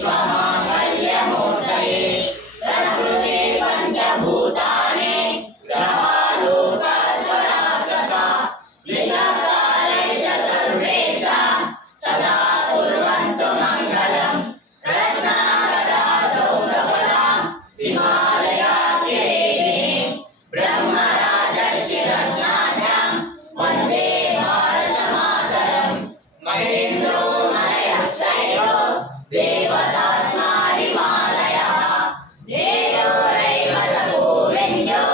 विश्वमाङ्गल्यमूर्तये प्रकृते पञ्चभूतानि ग्रहालोकाश्वरास्तथा निशब्दालयश्च सर्वेषां सदा कुर्वन्तु मङ्गलम् रत्नाकरादौ कमलां हिमालयातिरेणीं ब्रह्मराजस्य रत्नाभ्यां वन्दे भारतमातरम् महेन्द्रो मलयस्यैव देवतात्मा हिमालयः देयोरैवतगोविन्दो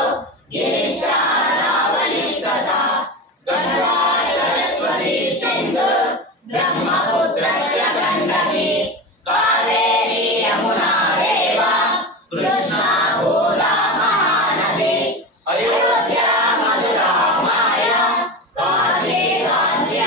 गिरिश्चारावणिस्तथा गङ्गा सरस्वती सिन्धु ब्रह्मपुत्रस्य गण्डकी कावेरी यमुना रेव कृष्णा गोदा महानदी अयोध्या मधुरा माया काशी काञ्ची